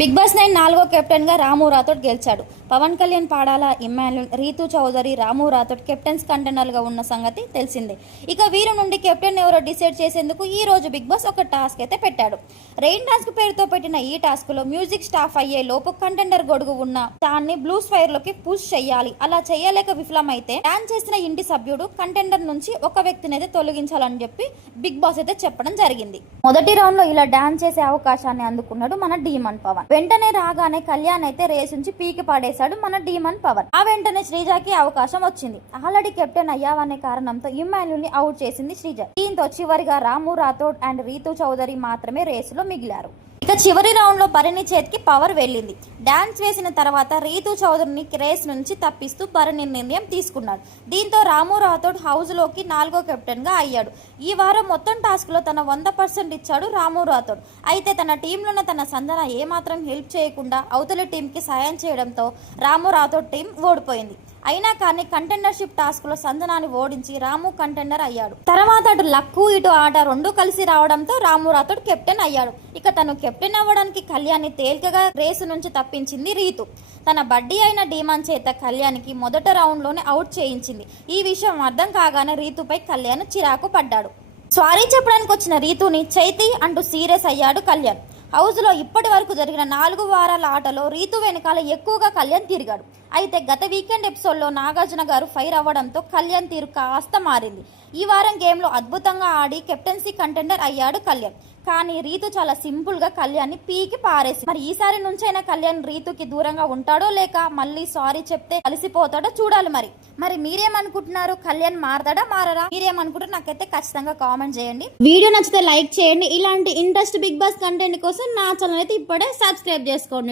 Big boss 9 నాలుగో captain గా రాము రాథోడ్ గెలిచాడు. పవన్ కళ్యాణ్, పాడాల, ఇమ్మాన్యుల్, రీతూ చౌదరి, రాము రాథోడ్ కెప్టెన్స్ కంటెండర్ గా ఉన్న సంగతి తెలిసిందే. ఇక వీరి నుండి కెప్టెన్ ఎవరో డిసైడ్ చేసేందుకు ఈ రోజు బిగ్ బాస్ ఒక టాస్క్ అయితే పెట్టాడు. రెయిన్ టాస్క్ పేరుతో పెట్టిన ఈ టాస్క్ లో మ్యూజిక్ స్టాఫ్ అయ్యే లోపు కంటెండర్ గొడుగు ఉన్న దాన్ని బ్లూ స్ఫైర్ లోకి పుష్ చేయాలి. అలా చేయలేక విఫలమైతే డాన్స్ చేసిన ఇంటి సభ్యుడు కంటెండర్ నుంచి ఒక వ్యక్తిని అయితే తొలగించాలని చెప్పి బిగ్ బాస్ అయితే చెప్పడం జరిగింది. మొదటి రౌండ్ లో ఇలా డాన్స్ చేసే అవకాశాన్ని అందుకున్నాడు మన డీమన్ పవన్. వెంటనే రాగానే కళ్యాణ్ అయితే రేస్ నుంచి పీకి పాడేశాడు మన డీమన్ పవన్. ఆ వెంటనే శ్రీజకి అవకాశం వచ్చింది. ఆల్రెడీ కెప్టెన్ అయ్యావనే కారణంతో ఇమ్మాన్యుల్ ని అవుట్ చేసింది శ్రీజ. దీంతో చివరిగా రాము రాథోడ్ అండ్ రీతూ చౌదరి మాత్రమే రేసులో మిగిలారు. ఇక చివరి రౌండ్ లో భరణి చేతికి పవర్ వెళ్ళింది. డాన్స్ వేసిన తర్వాత రీతూ చౌదరిని రేస్ నుంచి తప్పిస్తూ భరణి నిర్ణయం తీసుకున్నాడు. దీంతో రాము రాథోడ్ హౌస్ లోకి 4గో కెప్టెన్ గా అయ్యాడు. ఈ వారం మొత్తం టాస్క్ లో తన 100% ఇచ్చాడు రాము రాథోడ్. అయితే తన టీంలోనే తన సందన ఏమాత్రం హెల్ప్ చేయకుండా అవతలి టీం కి సాయం చేయడంతో రాము రాథోడ్ టీం ఓడిపోయింది. అయినా కానీ కంటెండర్షిప్ టాస్క్ లో సంజనాన్ని ఓడించి రాము కంటెండర్ అయ్యాడు. తర్వాత అటు లక్కు ఇటు ఆట రెండు కలిసి రావడంతో రాము రాథోడ్ కెప్టెన్ అయ్యాడు. ఇక తను కెప్టెన్ అవ్వడానికి కళ్యాణ్ని తేలికగా రేసు నుంచి తప్పించింది రీతు. తన బడ్డీ అయిన డీమాన్ చేత కళ్యాణ్కి మొదటి రౌండ్ లోనే అవుట్ చేయించింది. ఈ విషయం అర్థం కాగానే రీతుపై కళ్యాణ్ చిరాకు పడ్డాడు. సారీ చెప్పడానికి వచ్చిన రీతుని చైతి అంటూ సీరియస్ అయ్యాడు కళ్యాణ్. హౌస్ లో ఇప్పటి వరకు జరిగిన 4 వారాల ఆటలో రీతు వెనకాల ఎక్కువగా కళ్యాణ్ తిరిగాడు. అయితే గత వీకెండ్ ఎపిసోడ్లో నాగార్జున గారు ఫైర్ అవ్వడంతో కళ్యాణ్ తీరు కాస్త మారింది. ఈ వారం గేమ్లో అద్భుతంగా ఆడి కెప్టెన్సీ కంటెండర్ అయ్యాడు కళ్యాణ్. కానీ రీతు చాలా సింపుల్ గా కళ్యాణ్ని పీకి పారేసి. మరి ఈసారి నుంచైనా కళ్యాణ్ రీతుకి దూరంగా ఉంటాడో లేక మళ్ళీ సారీ చెప్తే కలిసిపోతాడో చూడాలి. మరి మీరేమనుకుంటున్నారు? కళ్యాణ్ మారతాడా మారరా? మీరేమనుకుంటారు నాకైతే ఖచ్చితంగా కామెంట్ చేయండి. వీడియో నచ్చితే లైక్ చేయండి. ఇలాంటి ఇంట్రెస్ట్ బిగ్ బాస్ కంటెంట్ కోసం నా ఛానల్ అయితే ఇప్పుడే సబ్స్క్రైబ్ చేసుకోండి.